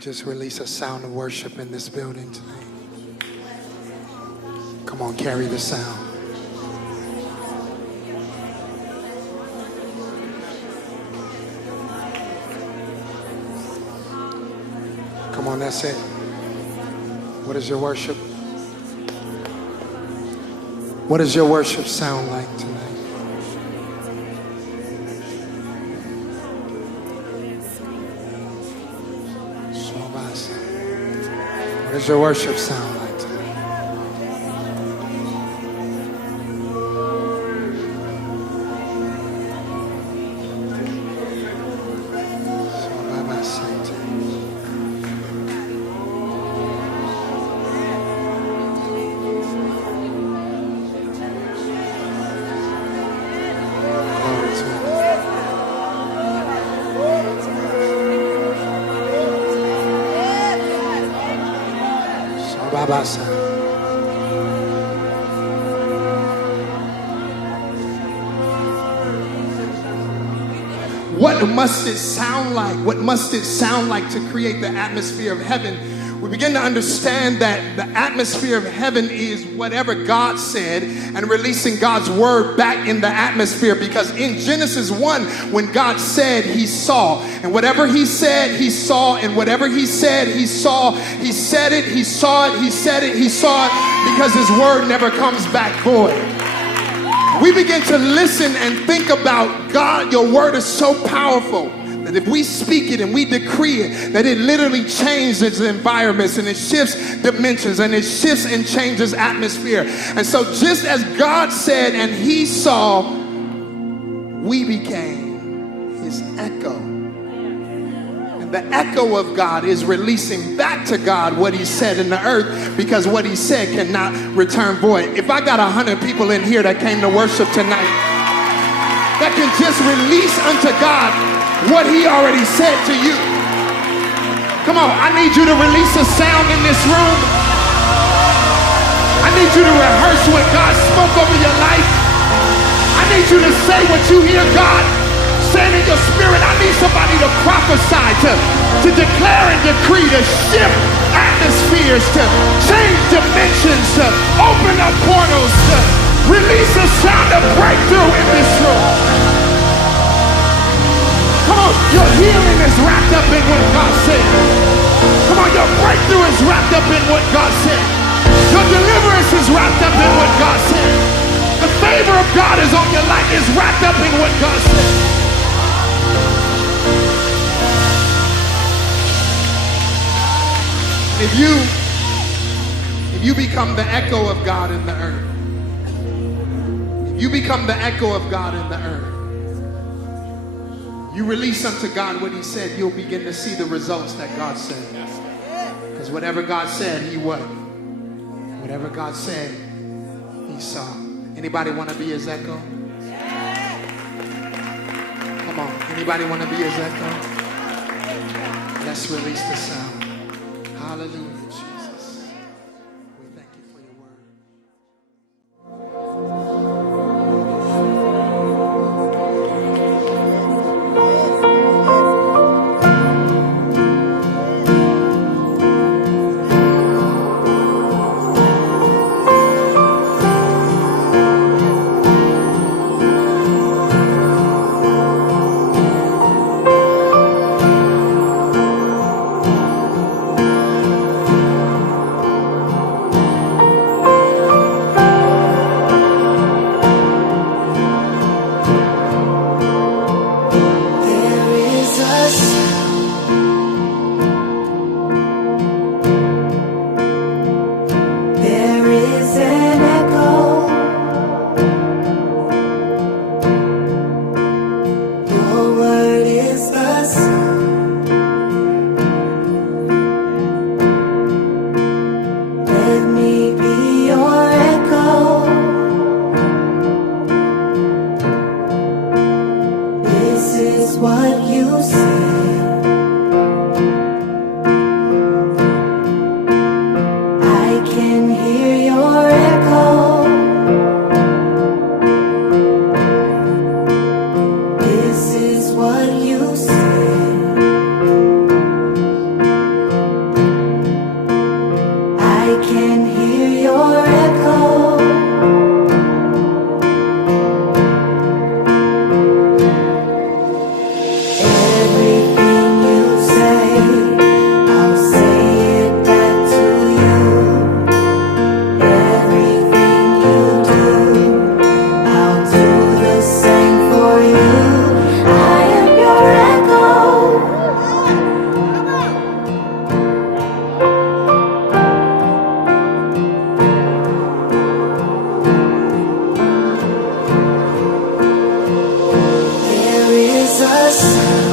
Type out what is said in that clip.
Just release a sound of worship in this building tonight. Come on, carry the sound. Come on, that's it. What is your worship? What does your worship sound like tonight? What does your worship sound like tonight? What must it sound like? What must it sound like to create the atmosphere of heaven? We begin to understand that the atmosphere of heaven is whatever God said and releasing God's word back in the atmosphere. Because in Genesis 1, when God said, he saw. And whatever he said, he saw. And whatever he said, he saw. He said it, he saw it, he said it, he saw it. Because his word never comes back void. We begin to listen and think about God. Your word is so powerful that if we speak it and we decree it, that it literally changes environments and it shifts dimensions and it shifts and changes atmosphere. And so just as God said and he saw, we became his echo. And the echo of God is releasing back to God what he said in the earth, because what he said cannot return void. If I got 100 people in here that came to worship tonight, that can just release unto God what he already said to you. Come on, I need you to release a sound in this room. I need you to rehearse what God spoke over your life. I need you to say what you hear God saying in your spirit. I need somebody to prophesy, to declare and decree, to shift atmospheres, to change dimensions, to open up portals, to release a sound of breakthrough in this room. Come on, your healing is wrapped up in what God said. Come on, your breakthrough is wrapped up in what God said. Your deliverance is wrapped up in what God said. The favor of God is on your life, is wrapped up in what God said. If you become the echo of God in the earth, if you become the echo of God in the earth, you release unto God what he said, you'll begin to see the results that God said. Because whatever God said, he what? Whatever God said, he saw. Anybody want to be his echo? Come on, anybody want to be his echo? Let's release the sound. Hallelujah, Jesus. We thank you for your word. Jesus.